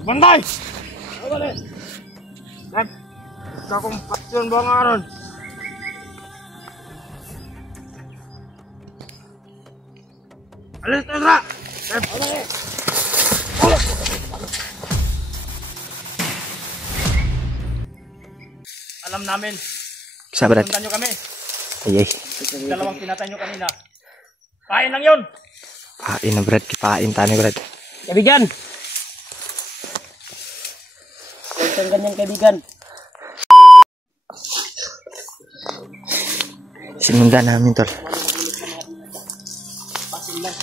Bantay! Dad, sa akong pasyon ba nga ron? Alis na sa! Alam namin. Sabarat. Sundan nyo kami. Ayay. Dalawang pinatay nyo kanina. Pain lang yun. Pain na Brad. Kipain tayo Brad. Kaibigan. Huwag kang ganyang kaibigan. Sinundan namin tol. Pasin lang.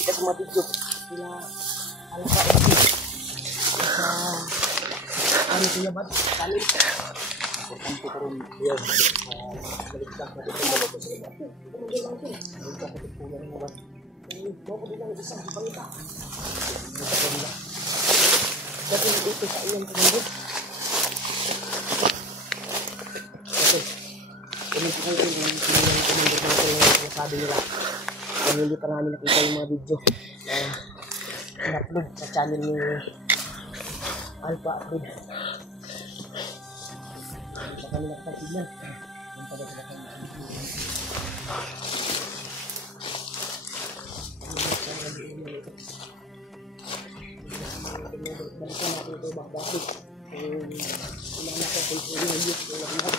Kita semua video. Sila Alpha ano sila ba? Salit. Importante ko rin yun. Baliktang natin ang mga ko sila. Baliktang natin po na rin naman. Bako din lang isang pangita. Baliktang nila. Dati na dito sa iyan kamambod. Okay. Kumiti kayo din ang sinayang kamambod na ito yung sinasabi nila. Kung hindi pa namin nakita yung mga video na upload sa channel ni Alpha Upload. Sa kanila katignan. Yung pala sila kanila. Balikan natin ito bakit. Kung inanak ko kung sino yung youth yung lahat.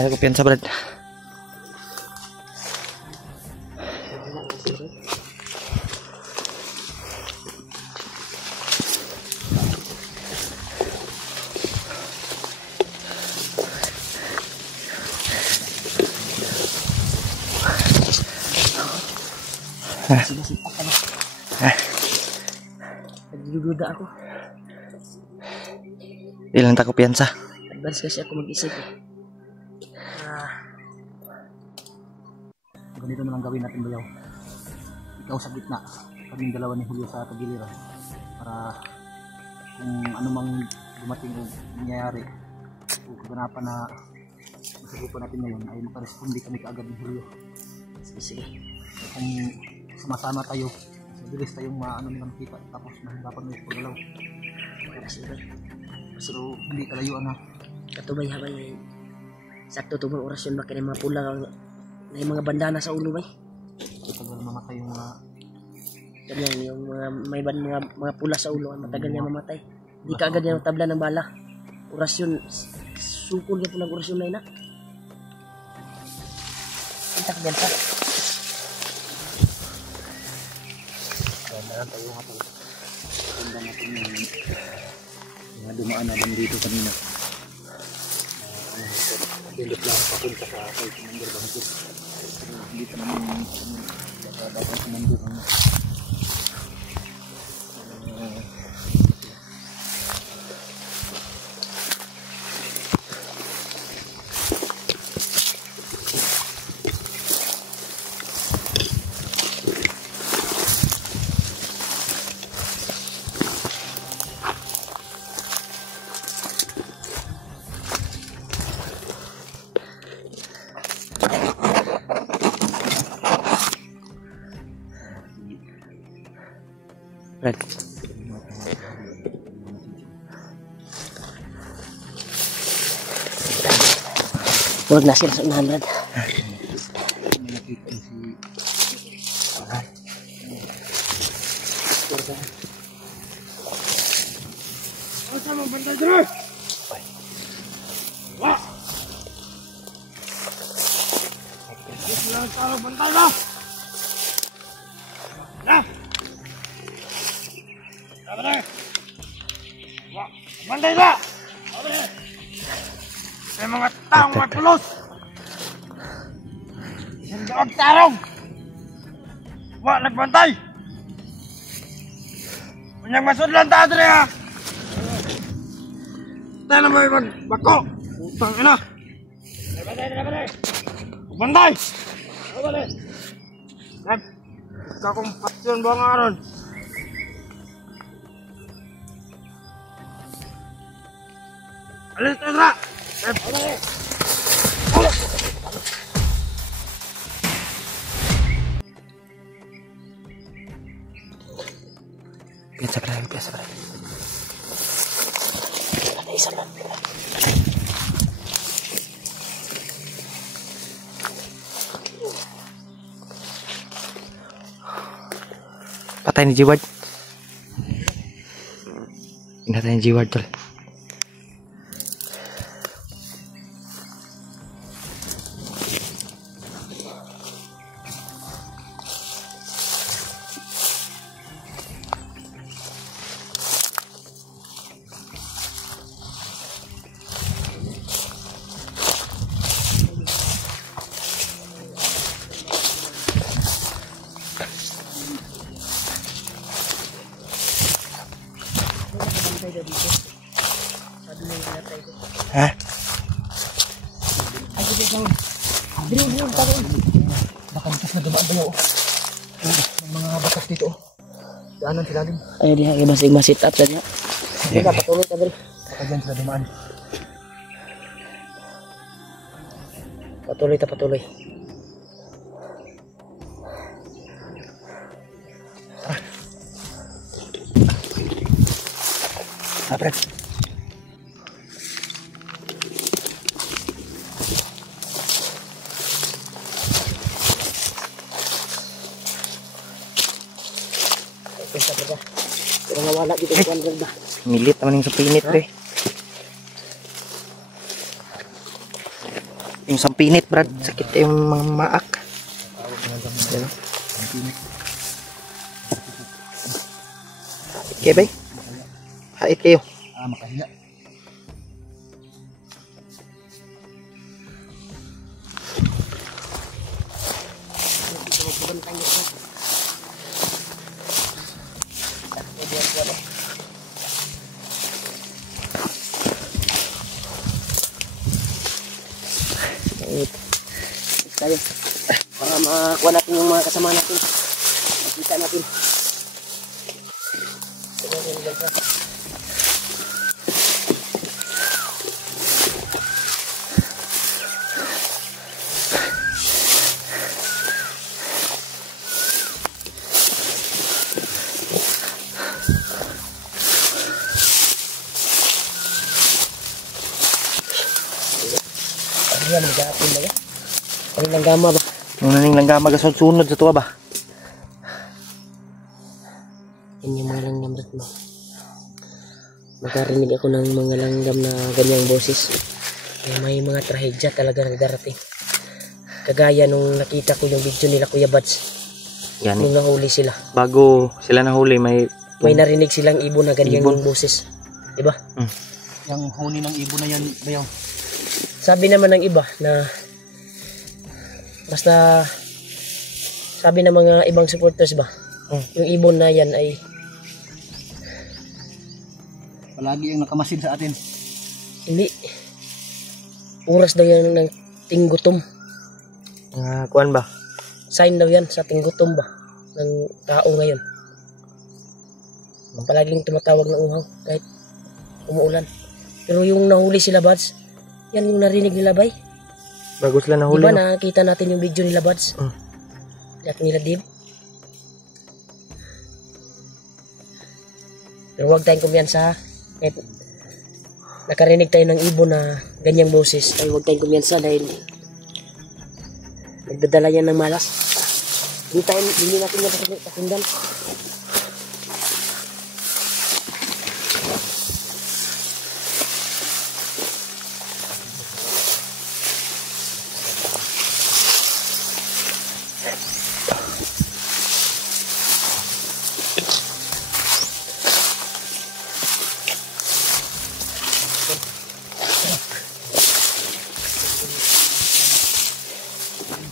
Ada kumpiyansa Brad. Nagdududa ako. Ilang tak kumpiyansa? Advance kasi ako mag-isip eh. Ganito na lang gawin natin bayaw. Ikaw sa gitna, kaming dalawa ni Julio sa tagiliran. Para kung ano mang dumating o nangyayari o kaganapan na masagupan natin ngayon ay makarespondi kami kaagad ni Julio. Sige. Kung sumasama tayo, mabilis tayong maano nilang kita tapos mahirapan mo yung paggalaw. So hindi kalayuan na. Katubay habang sakto tumang orasyon ba kaya mga pula na yung mga bandana sa ulo ba? Matagal mamatay yung mga ganyan, yung mga pula sa ulo, matagal niya mamatay. Hindi ka agad yung tabla ng bala. Orasyon, sukol niya po ng orasyon na ina. Intak din pa. Kaya tayo nga pala. Tanda natin yung mga dumaan na lang dito kanina. Pilit lang papunta sa kay Commander Bangkit. Hindi pa naman dapat Commander ang Brad. Huwag na sila sa unahan, Brad. Asa mo bantay dyan? Wah! Lang talo bantay ka! Na! Sabar! Wah! Bantay ka! Sabar! May mga taong may pulos! Hindi ako tarong! Wah! Nagbantay! Kunyang masudlan tayo dali ha! Tayo na may magbako! Utang ina! Bantay! Bantay! Bantay! Rep, kakong pasyon ba nga ron? Alis na sa! Rep, bantay! Piyansa brad, piyansa brad. Ada isa brad. Patay ni Jiward. Pinatay ni Jiward tol. Ha? Baka likas na dumaan tayo. May mga batak dito. Daanan sila din. Ay, diha kay basig ma-sit up sa diha. Diha patuloy ta diri. Baka dyan sila dumaan. Patuloy ta patuloy. Brad. Pesta pa. Pero nawala dito sa kanil ba. Milit naman yung sampinit pre. Yung sampinit brad, sakit yung mga maak. Diba? Okay bay? Hait kayo. Makahiya. Tayo. Para makuha natin yung mga kasama natin. Makita natin. Ano yan, magkakapin ba yan? Ano lang gama ba? Yung naning langgama gasod-sunod sa tuwa ba? Yan yung mga langgam rin mo. Magkarinig ako ng mga langgam na ganyang boses. May mga trahedya talaga nang darating. Kagaya nung nakita ko yung video nila Kuya Bads. Yan Nung nahuli sila. bago sila nahuli may May narinig silang ibon na ganyang Ibon. boses. Diba? Yung huni ng ibon na yan, Bayaw. Sabi naman ng iba na basta sabi ng mga ibang supporters ba, yung ibon na yan ay Palagi yung nakamasin sa atin. hindi. Oras daw yan ng tinggutom. kuan ba? Sign daw yan sa tinggutom ba ng tao ngayon. Palaging tumatawag ng uhaw kahit umuulan. Pero yung nahuli sila Bads, yan yung narinig nila bay. Bago sila nahuli. Diba no? nakita natin yung video nila Bads? At nila Dib. Pero huwag tayong kumyansa. Kahit nakarinig tayo ng ibon na ganyang boses, ay huwag tayong kumyansa dahil nagdadala yan ng malas. Hindi natin yan pasundan.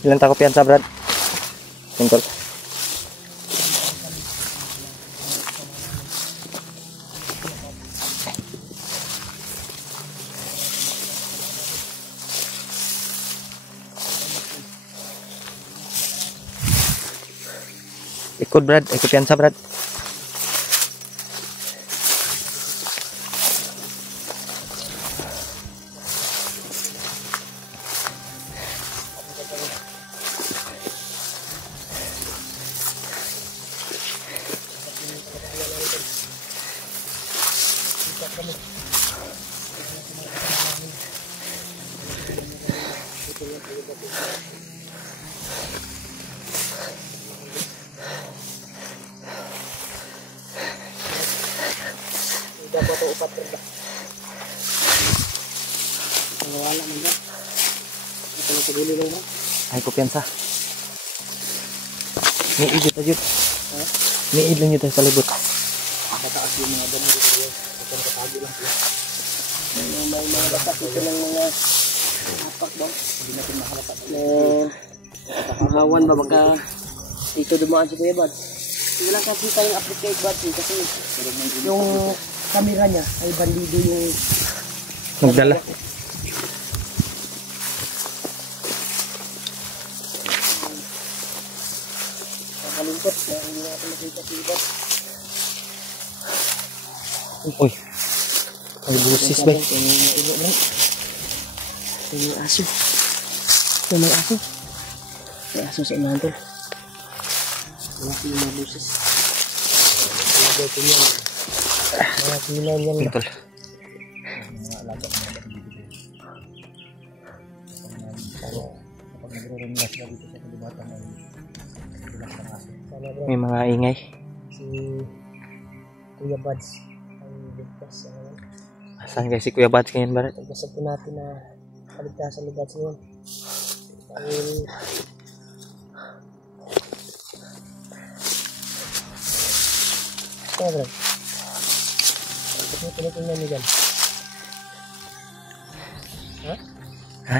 Ilan tako piyansa brad? Tungkol. Ikut Brad, ikut piansa Brad. Dapat ito upat rin. Wala man ba? Ito na sa guli lang na. Ay ko piansa. Ni idit aja. Ni idlang yun tayo sa libot. Mataas yung mga damo dito guys. Ito nakatago lang sila. May mga batas ito ng mga hapak ba? Hindi natin mahalapat. Mahawan ba baka dito dumaan si Kuya Bad? Wala kasi tayong applicate Bad kasi yung camera niya ay bandido yung Nagdala. nakalungkot na hindi natin makita si Bad. Uy. Ay busis ba? May aso. May aso. May aso sa inahan tol. Wala ko yung mga buses. Lagay ko yan. Mga kinan yan. Betul. Mga alaga mga damo dito. Kapag nagre-renas na dito sa kalibatan ay bilang ng aso. May mga ingay. Si Kuya Bads ang ligtas. Asan guys si Kuya Bats ngayon Brad? Pagkasal po natin na kaligtasan ni Bads ngayon. Dahil kaya bro, bakit mo tinitingnan niyo dyan? Ha?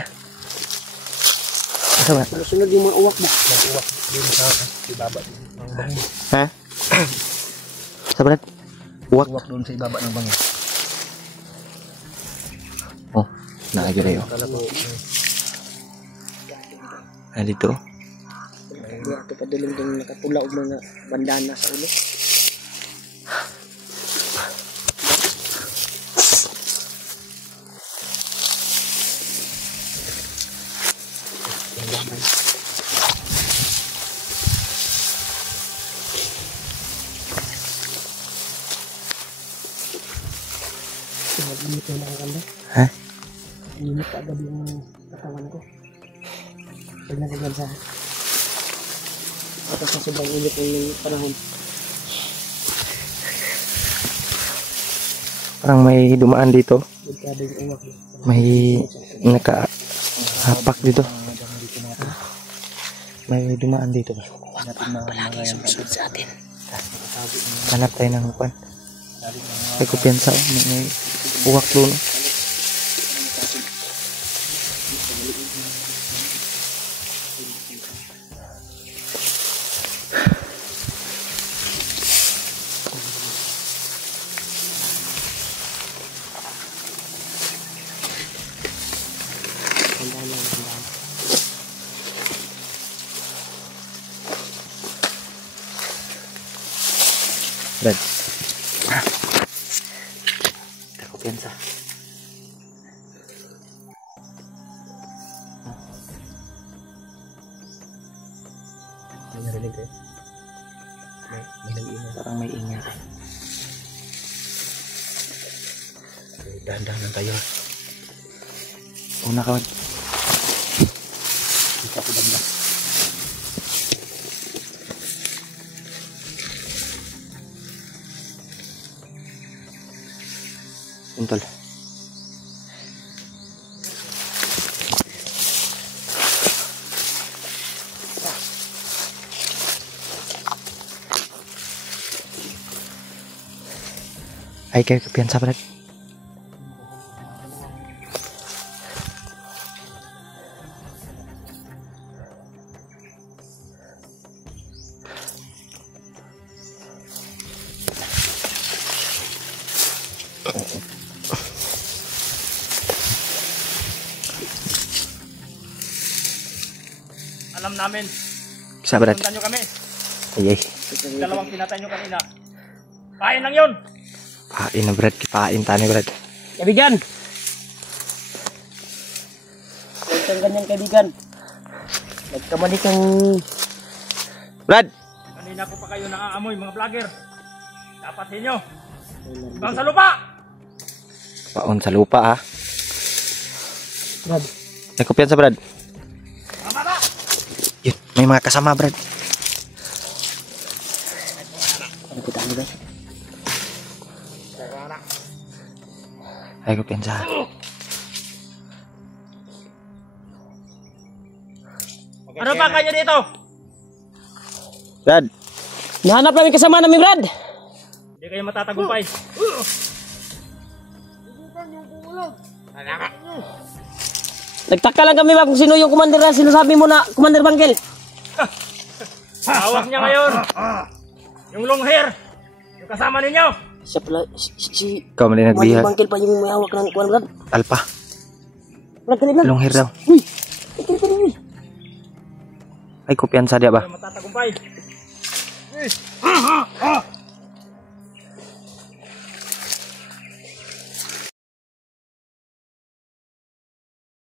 Asa ba? Sunod yung mga uwak ba? Uwak din sa ibaba. Ang bango. Ha? Sa Brad? Uwak. Uwak doon sa ibaba ng bango. Oh, naagyo na yun. Ah, dito. Hindi ato pa dulong dun nakapula o mga bandana sa ulo. Nag-init na ang ganda. Ha? Init agad yung katawan ko. Pag nagagad sa tapos sa sobrang init ng panahon. Parang may dumaan dito. Bigkado yung uwak. May nakahapak dito. May dumaan dito. Natin na mga yan. Susunod sa atin. Hanap tayo ng pan. Ay ko piansa. May uwak doon. Brad. Ako piansa. May narinig kayo? May nag-iingay. Parang may ingay. Dahan-dahan lang tayo. Una ka. Dito ako banda. Untol. Ay kayo piansa Brad. Alam namin. Bisa Brad. Punta nyo kami. Ay ay. Dalawang pinatay nyo kanina. Kain lang yun. Pain na Brad, kipain tani Brad. Kaibigan! Huwag kang ganyan, kaibigan. Nagkamali kang... Brad! Kanina ko pa kayo naaamoy mga vlogger. Dapat ninyo. Bang sa lupa! Paon sa lupa ha. Brad, May kumpiyansa Brad. Tama ba? Yun, may mga kasama Brad. ano kita ano ba? Ay kumpiyansa. Ano ba kayo dito? Brad! Nahanap namin kasama namin, Brad! Hindi kayo matatagumpay. Nagtaka lang kami ba kung sino yung commander na sinasabi mo na Commander Bangkel? Hawak niya ngayon. Yung long hair. Yung kasama ninyo. Siya pala, si Ikaw mali Commander nagbihag. Bangkel pa yung may hawak ng kuwan, Brad. Alpa. Brad, dali lang. Long hair daw. Uy! Dali. Ay kumpiyansa dia ba? Kayo matatagumpay.